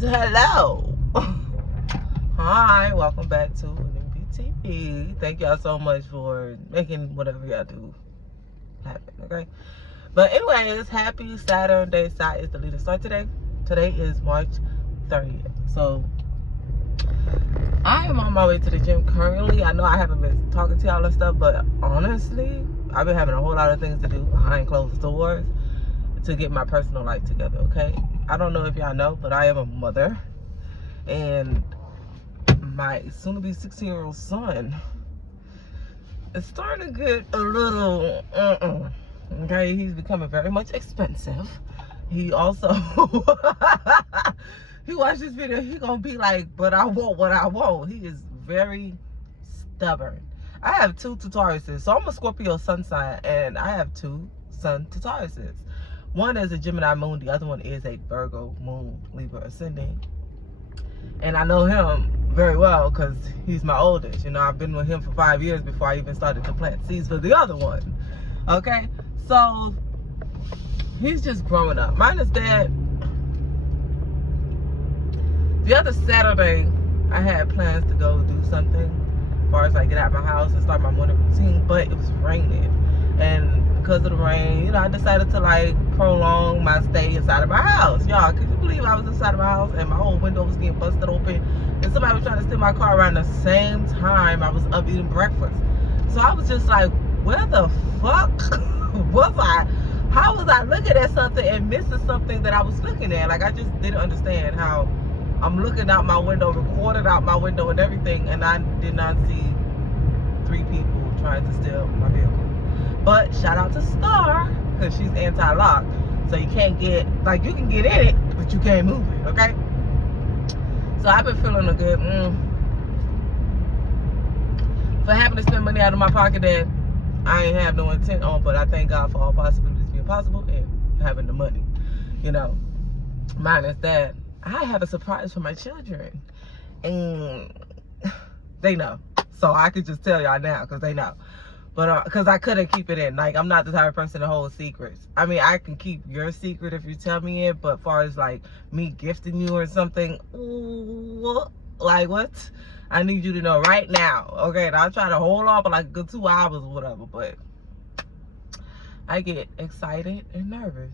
Hello. Hi, welcome back to NBTV. Thank y'all so much for making whatever y'all do happen, okay? But anyways, happy Saturday. Side is the leader. Start today. Today is March 30th. So I am on my way to the gym currently. I know I haven't been talking to y'all and stuff, but honestly, I've been having a whole lot of things to do behind closed doors to get my personal life together, okay? I don't know if y'all know, but I am a mother, and my soon-to-be 16-year-old son is starting to get a little, okay? He's becoming very much expensive. He also, he watched this video, he gonna be like, but I want what I want. He is very stubborn. I have two Tauruses, so I'm a Scorpio sun sign, and I have two sun Tauruses. One is a Gemini moon, the other one is a Virgo moon, Libra ascending. And I know him very well because he's my oldest. You know, I've been with him for 5 years before I even started to plant seeds for the other one. Okay? So, he's just growing up. Minus that, the other Saturday, I had plans to go do something as far as like get out of my house and start my morning routine, but it was raining. And because of the rain, you know, I decided to like prolong my stay inside of my house. Y'all, can you believe I was inside of my house and my whole window was getting busted open and somebody was trying to steal my car around the same time I was up eating breakfast? So I was just like, where the fuck was I? How was I looking at something and missing something that I was looking at? Like, I just didn't understand how I'm looking out my window, recorded out my window and everything, and I did not see 3 people trying to steal my vehicle. But shout out to Star, because she's anti-lock. So you can't get, like, you can get in it, but you can't move it, okay? So I've been feeling a good, for having to spend money out of my pocket that I ain't have no intent on, but I thank God for all possibilities being possible and having the money, you know. Minus that, I have a surprise for my children. And they know. So I could just tell y'all now, because they know. But because I couldn't keep it in. Like, I'm not the type of person to hold secrets. I mean, I can keep your secret if you tell me it, but as far as like me gifting you or something, ooh, like what? I need you to know right now. Okay, and I'll try to hold on for like a good 2 hours or whatever, but I get excited and nervous.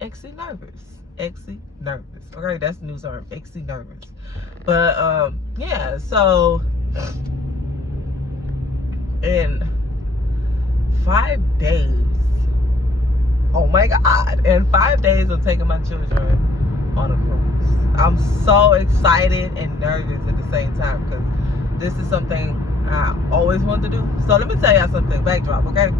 Exy nervous. Exy nervous. Okay, that's the new term. Exy nervous. But yeah, so in 5 days, oh my God, in 5 days I'm taking my children on a cruise. I'm so excited and nervous at the same time because this is something I always wanted to do. So let me tell y'all something, backdrop, okay?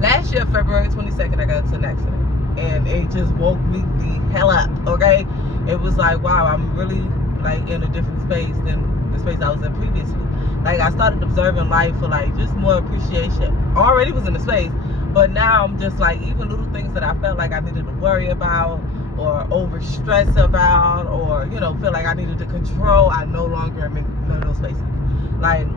Last year, February 22nd, I got into an accident and it just woke me the hell up, okay? It was like, wow, I'm really like in a different space than the space I was in previously. Like, I started observing life for like just more appreciation. I already was in the space, but now I'm just like, even little things that I felt like I needed to worry about or over stress about, or, you know, feel like I needed to control, I no longer am in none of those spaces. Like,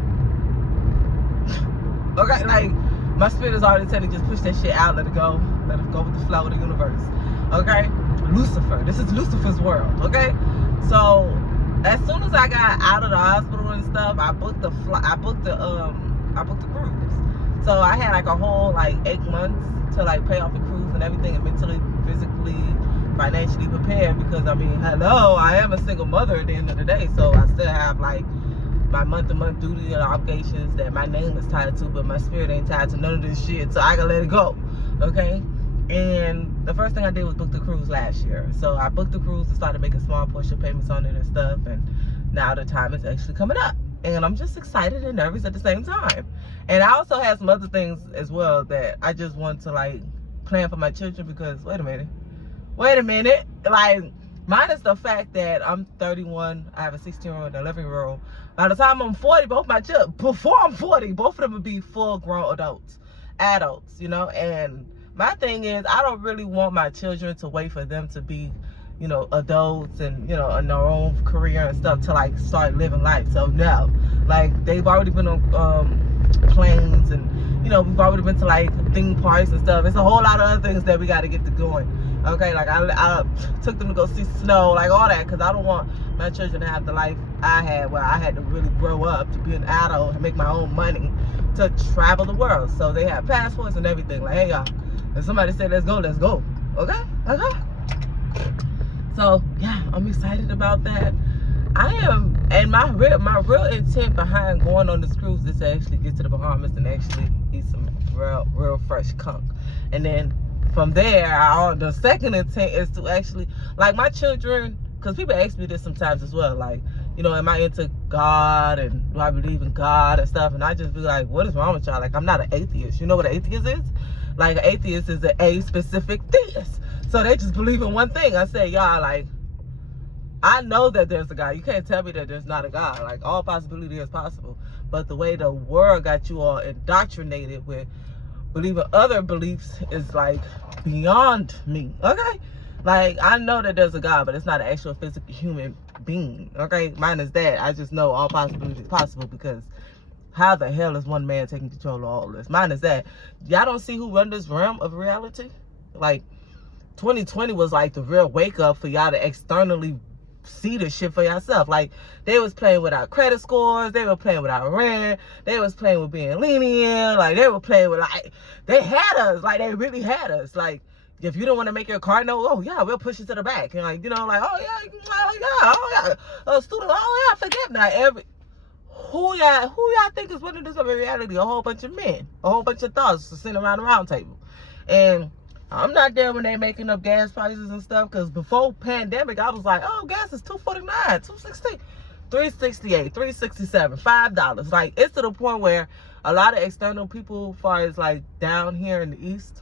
okay, like, my spirit is already telling me just push that shit out, let it go with the flow of the universe, okay? Lucifer, this is Lucifer's world, okay? So as soon as I got out of the hospital and stuff, I booked the cruise. So I had like a whole like 8 months to like pay off the cruise and everything, and mentally, physically, financially prepared, because I mean, hello, I am a single mother at the end of the day, so I still have like my month-to-month duty and obligations that my name is tied to, but my spirit ain't tied to none of this shit, so I gotta let it go, okay? And the first thing I did was book the cruise last year. So I booked the cruise and started making small portion payments on it and stuff, and now the time is actually coming up. And I'm just excited and nervous at the same time. And I also had some other things as well that I just want to like plan for my children, because wait a minute, like, minus the fact that I'm 31, I have a 16-year-old and an 11-year-old. By the time I'm 40, both my children, before I'm 40, both of them will be full-grown adults, you know. And my thing is, I don't really want my children to wait for them to be, you know, adults and, you know, in their own career and stuff to like start living life. So no, like, they've already been on planes, and you know, we've already been to like theme parks and stuff. It's a whole lot of other things that we got to get to going. Okay, like I took them to go see snow, like all that, because I don't want my children to have the life I had, where I had to really grow up to be an adult and make my own money to travel the world. So they have passports and everything. Like, hey y'all, if somebody say let's go, let's go. Okay. So yeah, I'm excited about that. I am, and my real intent behind going on this cruise is to actually get to the Bahamas and actually eat some real fresh conch. And then from there, the second intent is to actually, like, my children, because people ask me this sometimes as well, like, you know, am I into God and do I believe in God and stuff? And I just be like, what is wrong with y'all? Like, I'm not an atheist. You know what an atheist is? Like, an atheist is a specific theist. So they just believe in one thing. I say, y'all, like, I know that there's a God. You can't tell me that there's not a God. Like, all possibility is possible. But the way the world got you all indoctrinated with believing other beliefs is, like, beyond me. Okay? Like, I know that there's a God, but it's not an actual physical human being. Okay? Mine is that. I just know all possibility is possible, because how the hell is one man taking control of all this? Mine is that. Y'all don't see who run this realm of reality? Like, 2020 was like the real wake up for y'all to externally see the shit for yourself. Like, they was playing with our credit scores, they were playing with our rent, they was playing with being lenient, like they were playing with, like, they had us, like they really had us. Like, if you don't want to make your card note, oh yeah, we'll push you to the back. And like, you know, like, student, forget now. Who y'all think is winning this over reality? A whole bunch of men, a whole bunch of thugs sitting around the round table. And I'm not there when they making up gas prices and stuff, because before pandemic, I was like, oh, gas is $2.49, $2.60, $3.68, $3.67, $5. Like, it's to the point where a lot of external people, as far as like down here in the East,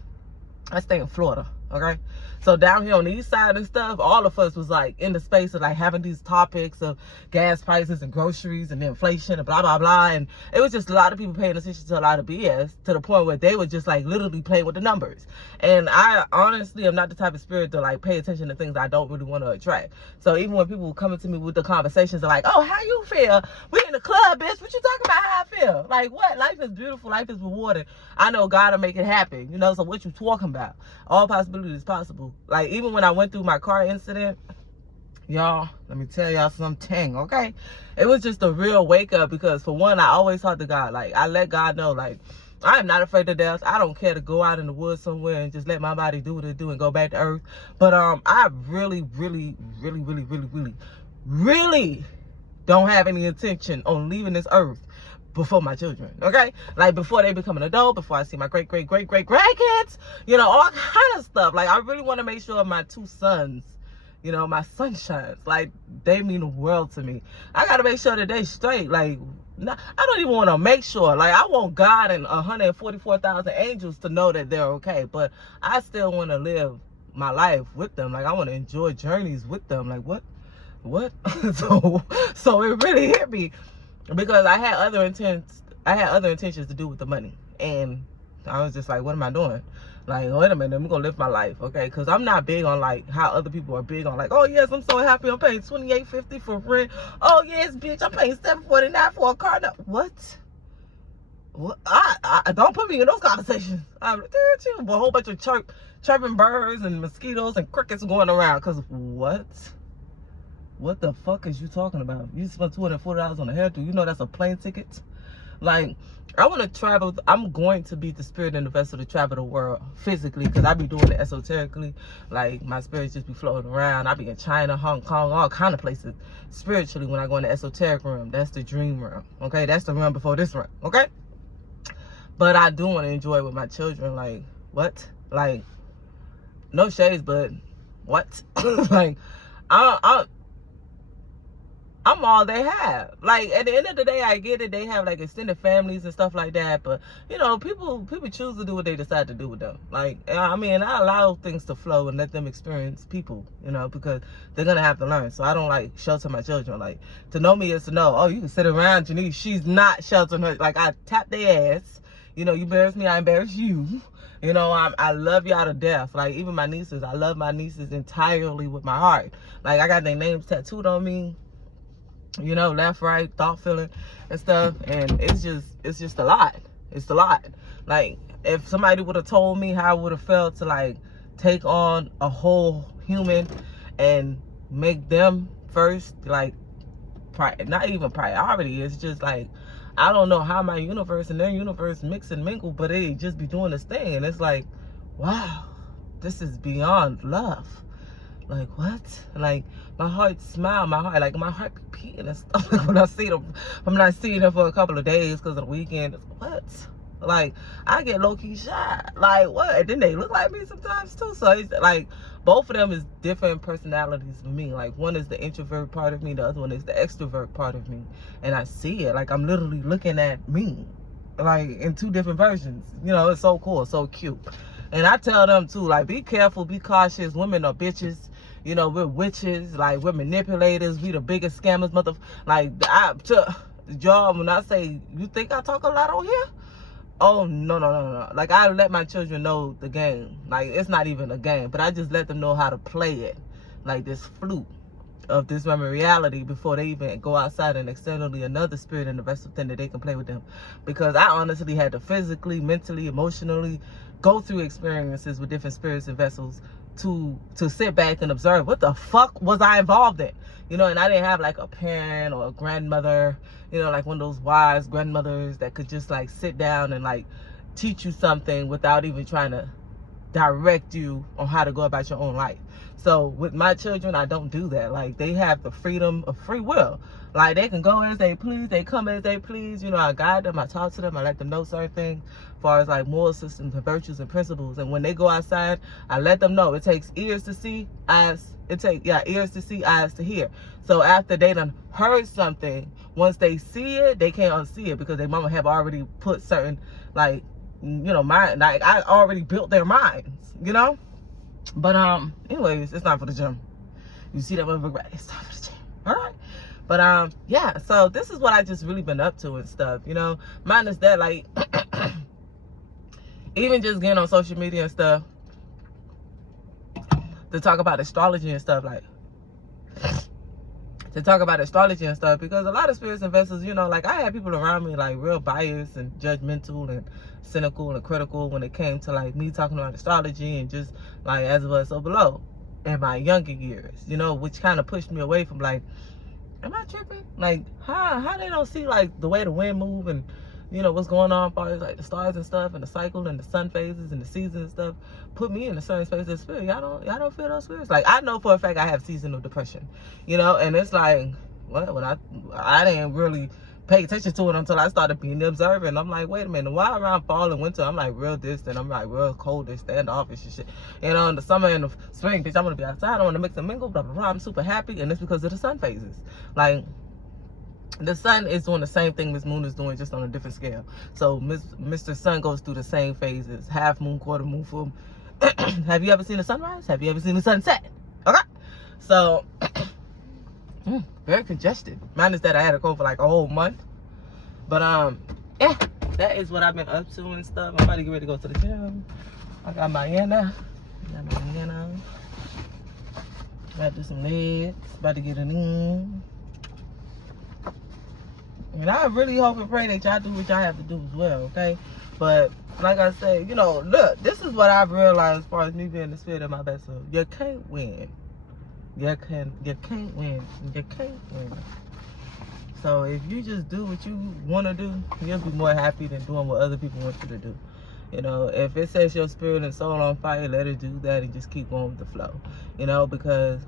I stay in Florida, okay? So down here on the East side and stuff, all of us was like in the space of like having these topics of gas prices and groceries and inflation and blah, blah, blah. And it was just a lot of people paying attention to a lot of BS, to the point where they were just like literally playing with the numbers. And I honestly am not the type of spirit to like pay attention to things I don't really want to attract. So even when people coming to me with the conversations, they're like, oh, how you feel? We in the club, bitch. What you talking about how I feel? Like, what? Life is beautiful. Life is rewarding. I know God will make it happen. You know, so what you talking about? All possibilities is possible. Like, even when I went through my car incident, y'all, let me tell y'all something, okay? It was just a real wake up, because for one, I always talk to God. Like, I let God know, like, I am not afraid of death. I don't care to go out in the woods somewhere and just let my body do what it do and go back to earth. But I really don't have any intention on leaving this earth before my children, okay? Like, before they become an adult, before I see my great grandkids, you know, all kind of stuff. Like, I really want to make sure my two sons, you know, my sunshines, like, they mean the world to me. I got to make sure that they straight. Like, I don't even want to make sure. Like, I want God and 144,000 angels to know that they're okay. But I still want to live my life with them. Like, I want to enjoy journeys with them. Like, what? So it really hit me, because I had other intentions to do with the money. And I was just like, what am I doing? Like, wait a minute, I'm gonna live my life, okay? Because I'm not big on like how other people are big on like, oh yes, I'm so happy I'm paying $28.50 for rent. Oh yes, bitch, I'm paying $7.49 for a car. No, what? I don't put me in those conversations. I'm like, a whole bunch of chirping birds and mosquitoes and crickets going around. Cause what the fuck is you talking about? You spent $240 on a hairdo. You know that's a plane ticket. Like, I want to travel. I'm going to be the spirit in the vessel to travel the world physically, because I be doing it esoterically. Like, my spirits just be floating around. I be in China, Hong Kong, all kind of places spiritually when I go in the esoteric realm. That's the dream realm, okay? That's the realm before this realm, okay? But I do want to enjoy it with my children. Like, what? Like, no shades, but what? Like, I'm all they have. Like, at the end of the day, I get it. They have like extended families and stuff like that. But, you know, people choose to do what they decide to do with them. Like, I mean, I allow things to flow and let them experience people, you know, because they're going to have to learn. So I don't like shelter my children. Like, to know me is to know, oh, you can sit around Janice. She's not sheltering her. Like, I tap their ass. You know, you embarrass me, I embarrass you. You know, I love y'all to death. Like, even my nieces, I love my nieces entirely with my heart. Like, I got their names tattooed on me. you know, left, right, thought, feeling, and stuff. And it's just a lot. It's a lot. Like, if somebody would have told me how I would have felt to, like, take on a whole human and make them first, like, not even priority. It's just like, I don't know how my universe and their universe mix and mingle, but it just be doing this thing. And it's like, wow, this is beyond love. Like, what? Like, my heart smile, my heart be beating and stuff. Like, when I see them, I'm not seeing them for a couple of days because of the weekend. What? Like, I get low-key shy. Like, what? And then they look like me sometimes too. So it's like, both of them is different personalities for me. Like, one is the introvert part of me, the other one is the extrovert part of me. And I see it. Like, I'm literally looking at me, like, in two different versions. You know, it's so cool, so cute. And I tell them too, like, be careful, be cautious. Women are bitches. You know, we're witches. Like, we're manipulators. We the biggest scammers, like, y'all, when I say, you think I talk a lot on here? Oh, no. Like, I let my children know the game. Like, it's not even a game, but I just let them know how to play it. Like, this flute of this reality before they even go outside and externally another spirit and the rest of them that they can play with them. Because I honestly had to physically, mentally, emotionally go through experiences with different spirits and vessels to sit back and observe what the fuck was I involved in. You know, and I didn't have like a parent or a grandmother, you know, like one of those wise grandmothers that could just like sit down and like teach you something without even trying to direct you on how to go about your own life. So with my children, I don't do that. Like, they have the freedom of free will. Like, they can go as they please, they come as they please. You know, I guide them, I talk to them, I let them know certain things as far as like moral systems and virtues and principles. And when they go outside, I let them know it takes ears to see, ears to see, eyes to hear. So after they done heard something, once they see it, they can't unsee it because their mama have already put certain, like, you know, mind, like, I already built their minds, you know. But anyways, it's not for the gym. You see that one big rat? It's not for the gym. All right. But yeah, so this is what I just really been up to and stuff, you know. Mine is that, like, even just getting on social media and stuff to talk about astrology and stuff, like, because a lot of spirits and vessels, you know, like, I had people around me like real biased and judgmental and cynical and critical when it came to like me talking about astrology and just like as it was so below in my younger years, you know, which kind of pushed me away from like, am I tripping? Like, how they don't see like the way the wind move and, you know, what's going on as far as like the stars and stuff and the cycle and the sun phases and the seasons and stuff put me in a certain space of spirit. Y'all don't feel those spirits? Like, I know for a fact I have seasonal depression, you know, and it's like, well, when I didn't really pay attention to it until I started being observant. I'm like, wait a minute, why around fall and winter I'm like real distant, I'm like real cold and standoffish and shit. You know, in the summer and the spring, bitch, I want to be outside, I want to mix and mingle, blah, blah, blah. I'm super happy, and it's because of the sun phases. Like, the sun is doing the same thing Miss Moon is doing, just on a different scale. So Mr. Sun goes through the same phases, half moon, quarter moon, full. Have you ever seen the sunrise? Have you ever seen the sunset? Okay. So, very congested. Mine is that I had a cold for like a whole month. But, yeah, that is what I've been up to and stuff. I'm about to get ready to go to the gym. I got my Yana. About to do some legs. About to get it in. And I really hope and pray that y'all do what y'all have to do as well, okay? But like I said, you know, look, this is what I've realized as far as me being the spirit of my vessel. You can't win. You can't win. You can't win. So if you just do what you want to do, you'll be more happy than doing what other people want you to do. You know, if it says your spirit and soul on fire, let it do that and just keep going with the flow. You know, because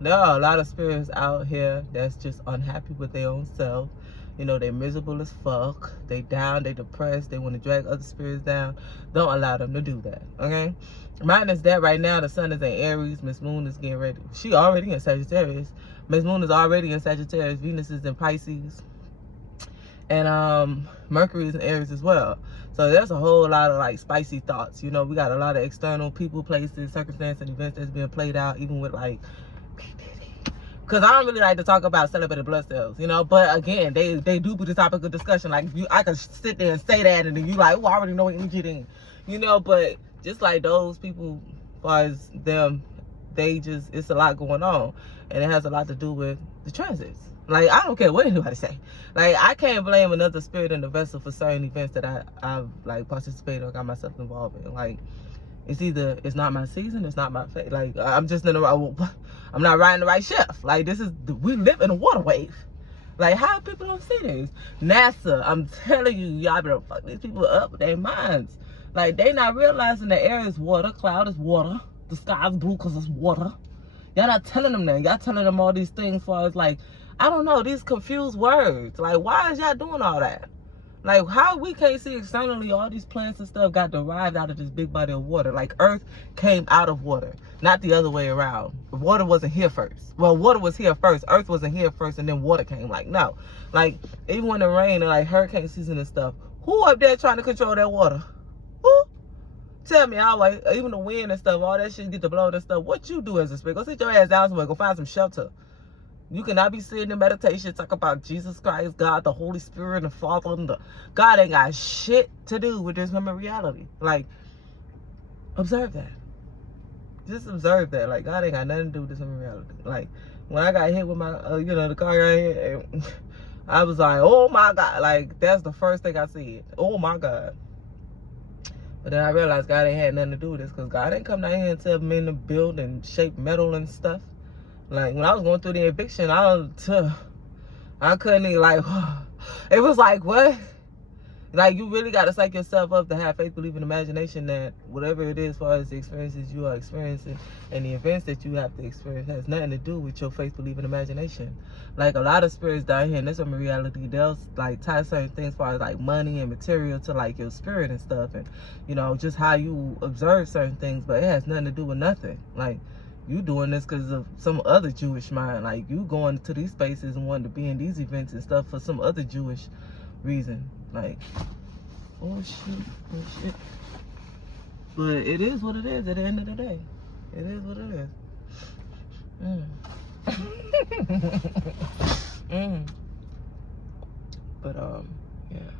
there are a lot of spirits out here that's just unhappy with their own self. You know, they're miserable as fuck. They down, they depressed, they want to drag other spirits down. Don't allow them to do that, okay? Mine is that right now, the sun is in Aries. Miss Moon is getting ready. She already in Sagittarius. Miss Moon is already in Sagittarius. Venus is in Pisces. And Mercury is in Aries as well. So there's a whole lot of like spicy thoughts. You know, we got a lot of external people, places, circumstances, and events that's being played out, even with like, because I don't really like to talk about celebrated blood cells, you know. But again, they do be the topic of discussion. Like, I could sit there and say that, and then you like, oh, I already know what energy it is, you know. But just like those people, as far as them, they just, it's a lot going on, and it has a lot to do with the transits. Like, I don't care what anybody say. Like, I can't blame another spirit in the vessel for certain events that I've like participated or got myself involved in. Like, it's either it's not my season, it's not my fate. Like, I'm just in the right, I'm not riding the right ship. Like, we live in a water wave. Like, how people don't see this? NASA, I'm telling you, y'all better fuck these people up with their minds. Like, they not realizing the air is water, cloud is water, the sky is blue because it's water. Y'all not telling them that. Y'all telling them all these things for us, like, I don't know, these confused words. Like, why is y'all doing all that? Like, how we can't see externally all these plants and stuff got derived out of this big body of water. Like, earth came out of water, not the other way around. Water wasn't here first. Well, water was here first. Earth wasn't here first, and then water came. Like, no. Like, even when it rained and, like, hurricane season and stuff, who up there trying to control that water? Who? Tell me, always, even the wind and stuff, all that shit get to blow and stuff. What you do as a spirit? Go sit your ass down somewhere. Go find some shelter. You cannot be sitting in meditation, talk about Jesus Christ, God, the Holy Spirit, and the Father. And God ain't got shit to do with this human reality. Like, observe that. Just observe that. Like, God ain't got nothing to do with this human reality. Like, when I got hit with my, the car right here, I was like, oh my God. Like, that's the first thing I said. Oh my God. But then I realized God ain't had nothing to do with this, because God ain't come down here and tell me to build and shape metal and stuff. Like, when I was going through the eviction, I couldn't even, like, it was like, what? Like, you really got to psych yourself up to have faith, belief, and imagination that whatever it is, as far as the experiences you are experiencing and the events that you have to experience, has nothing to do with your faith, belief, and imagination. Like, a lot of spirits down here, and this is a reality, they'll, like, tie certain things as far as, like, money and material to, like, your spirit and stuff, and, just how you observe certain things, but it has nothing to do with nothing. Like, you doing this because of some other Jewish mind. Like, you going to these spaces and wanting to be in these events and stuff for some other Jewish reason. Like, oh shit. But it is what it is at the end of the day. It is what it is. But, yeah.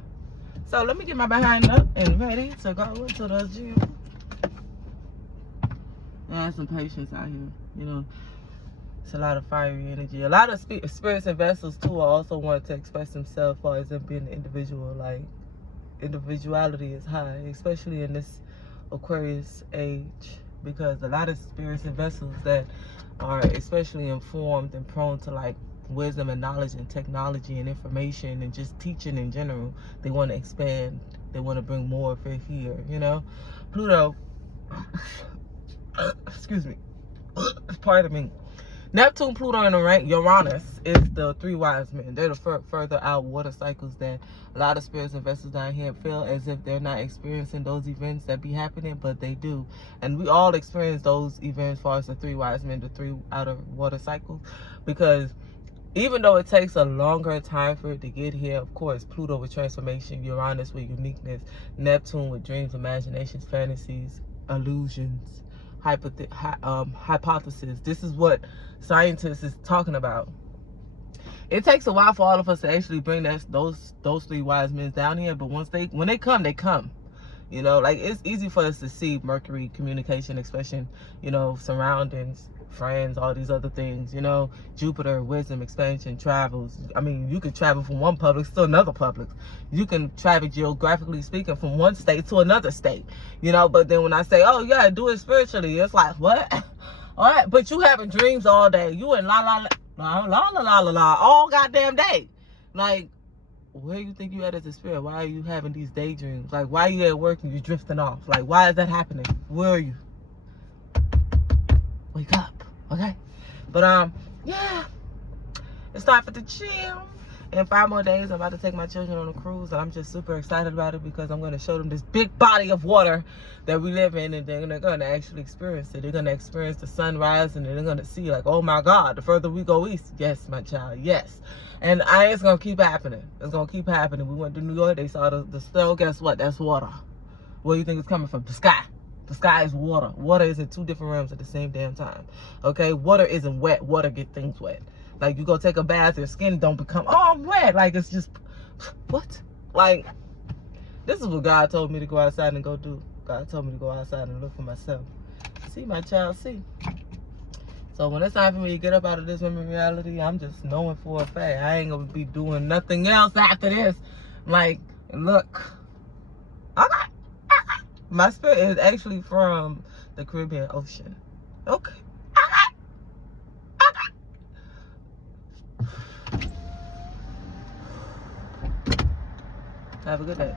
So, let me get my behind up and ready to go into the gym. I have some patience out here, It's a lot of fiery energy. A lot of spirits and vessels too also want to express themselves as far as them being an individual. Like, individuality is high, especially in this Aquarius age, because a lot of spirits and vessels that are especially informed and prone to, like, wisdom and knowledge and technology and information and just teaching in general, they want to expand. They want to bring more of it here, Pluto, excuse me, pardon me. Neptune, Pluto, and Uranus is the three wise men. They're the further out water cycles that a lot of spirits and vessels down here feel as if they're not experiencing those events that be happening, but they do. And we all experience those events as far as the three wise men, the three outer water cycles, because even though it takes a longer time for it to get here, of course, Pluto with transformation, Uranus with uniqueness, Neptune with dreams, imaginations, fantasies, illusions, hypothesis. This is what scientists is talking about. It takes a while for all of us to actually bring those three wise men down here, but when they come, they come. Like, it's easy for us to see Mercury, communication, expression, surroundings, friends, all these other things, Jupiter, wisdom, expansion, travels. I mean, you could travel from one public to another public. You can travel geographically speaking from one state to another state, but then when I say, oh yeah, do it spiritually, it's like, what? All right, but you having dreams all day. You in la all goddamn day. Like, where you think you at as a spirit? Why are you having these daydreams? Like, why are you at work and you drifting off? Like, why is that happening? Where are you? Wake up. Okay, but yeah, it's time for the gym. In 5 more days, I'm about to take my children on a cruise, and I'm just super excited about it because I'm going to show them this big body of water that we live in, and they're going to actually experience it. They're going to experience the sunrise, and they're going to see, like, oh my God, the further we go east, yes, my child, yes. And it's going to keep happening. It's going to keep happening. We went to New York, they saw the snow. Guess what? That's water. Where do you think it's coming from? The sky. The sky is water. Water is in 2 different realms at the same damn time. Okay? Water isn't wet. Water get things wet. Like, you go take a bath, your skin don't become, oh, I'm wet. Like, it's just, what? Like, this is what God told me to go outside and go do. God told me to go outside and look for myself. See, my child, see. So when it's time for me to get up out of this memory reality, I'm just knowing for a fact I ain't gonna be doing nothing else after this. Like, look, okay. My spirit is actually from the Caribbean Ocean. Okay. Have a good day.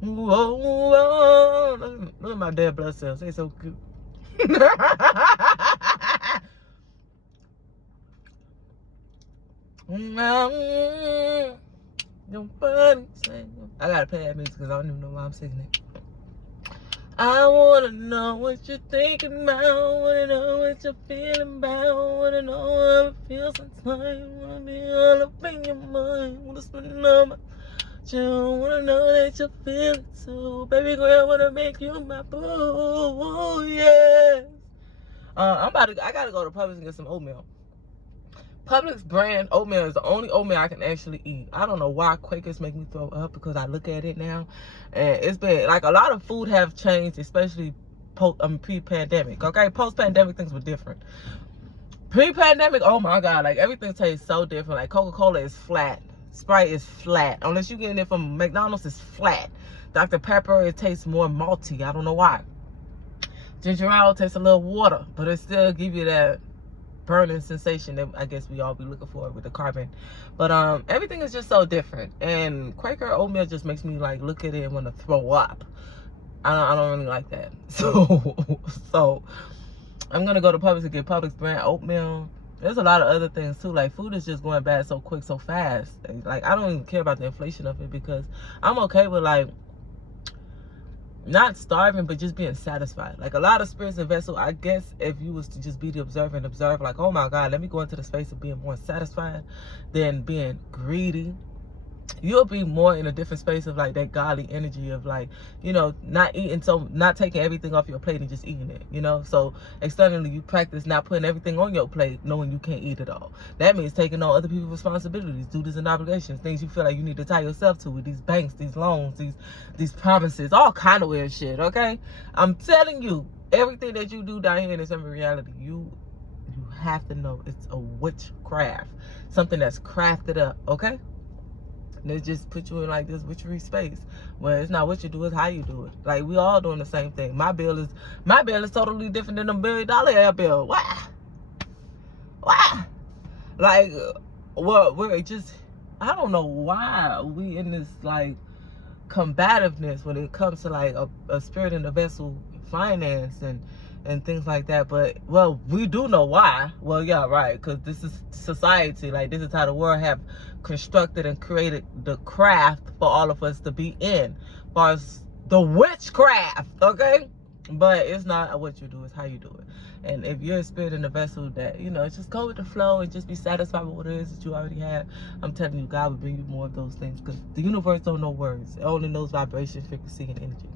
Whoa, whoa. Look at my dead blood cells. They so cute. I gotta play that music because I don't even know why I'm singing it. I wanna know what you're thinking about, wanna know what you're feeling about, wanna know how it feels inside, wanna be all up in your mind, wanna spend all my you, wanna know that you feel it too, baby girl, wanna make you my boo, yes. I gotta go to Publix and get some oatmeal. Publix brand oatmeal is the only oatmeal I can actually eat. I don't know why Quakers make me throw up because I look at it now. And it's been, like, a lot of food have changed, especially pre-pandemic, okay? Post-pandemic, things were different. Pre-pandemic, oh my God, like, everything tastes so different. Like, Coca-Cola is flat. Sprite is flat. Unless you're getting it from McDonald's, it's flat. Dr. Pepper, it tastes more malty. I don't know why. Ginger ale tastes a little water, but it still give you that burning sensation that I guess we all be looking for with the carbon. But everything is just so different, and Quaker oatmeal just makes me like look at it and want to throw up. I don't really like that. So I'm gonna go to Publix and get Publix brand oatmeal. There's a lot of other things too, like food is just going bad so quick, so fast. Like I don't even care about the inflation of it because I'm okay with like not starving, but just being satisfied. Like a lot of spirits and vessels, I guess if you was to just be the observer and observe, like, oh my God, let me go into the space of being more satisfied than being greedy, you'll be more in a different space of like that godly energy of like, you know, not taking everything off your plate and just eating it, you know. So externally you practice not putting everything on your plate knowing you can't eat it all. That means taking on other people's responsibilities, duties and obligations, things you feel like you need to tie yourself to with these banks, these loans, these promises, all kind of weird shit, okay? I'm telling you, everything that you do down here in this reality, you have to know it's a witchcraft, something that's crafted up, okay? They just put you in like this witchery space where it's not what you do, it's how you do it. Like we all doing the same thing. My bill is totally different than a $1 billion air bill. Why? Like, well, we're just, I don't know why we in this like combativeness when it comes to like a spirit in the vessel finance and things like that. But well, we do know why. Well, yeah, right, because this is society. Like this is how the world have constructed and created the craft for all of us to be in, as far as the witchcraft, okay? But it's not what you do, it's how you do it. And if you're a spirit in the vessel that, you know, just go with the flow and just be satisfied with what it is that you already have, I'm telling you, God will bring you more of those things, because the universe don't know words. It only knows vibration, frequency, and energy.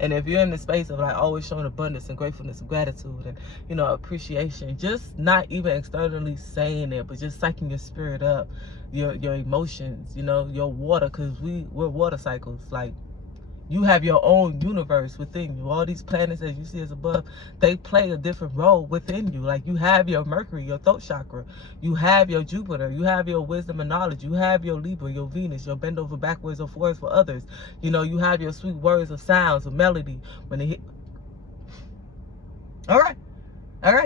And if you're in the space of like always showing abundance and gratefulness and gratitude and, you know, appreciation, just not even externally saying it, but just psyching your spirit up, your emotions, you know, your water, because we're water cycles. Like, you have your own universe within you. All these planets that you see as above, they play a different role within you. Like you have your Mercury, your throat chakra. You have your Jupiter. You have your wisdom and knowledge. You have your Libra, your Venus, your bend over backwards or forwards for others. You know, you have your sweet words of sounds, of melody. When they hit. All right.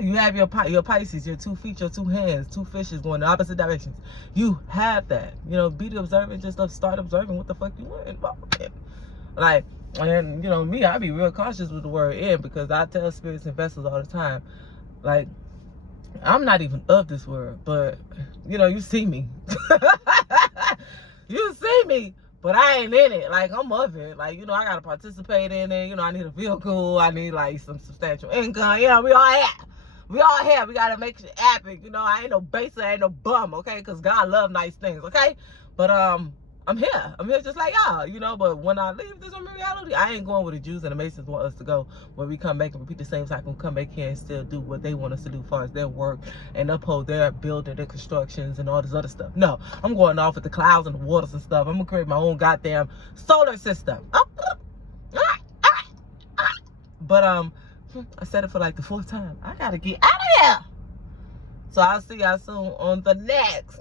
You have your Pisces, your 2 feet, your 2 hands, 2 fishes going in opposite directions. You have that. You know, be the observer and just start observing what the fuck you want involved in. Like, and you know me, I be real cautious with the word in, because I tell spirits and vessels all the time, like, I'm not even of this world, but you know, you see me. You see me, but I ain't in it. Like, I'm of it. Like, you know, I gotta participate in it. You know, I need a vehicle. I need like some substantial income. You know, we all here. We gotta make it epic. You know, I ain't no basic, I ain't no bum, okay? Because God love nice things, okay? But I'm here just like y'all, you know. But when I leave this reality, I ain't going where the Jews and the Masons want us to go, where we come back and repeat the same cycle and come back here and still do what they want us to do as far as their work and uphold their building, their constructions and all this other stuff. No, I'm going off with the clouds and the waters and stuff. I'm gonna create my own goddamn solar system. But I said it for like the 4th time. I gotta get out of here. So I'll see y'all soon on the next.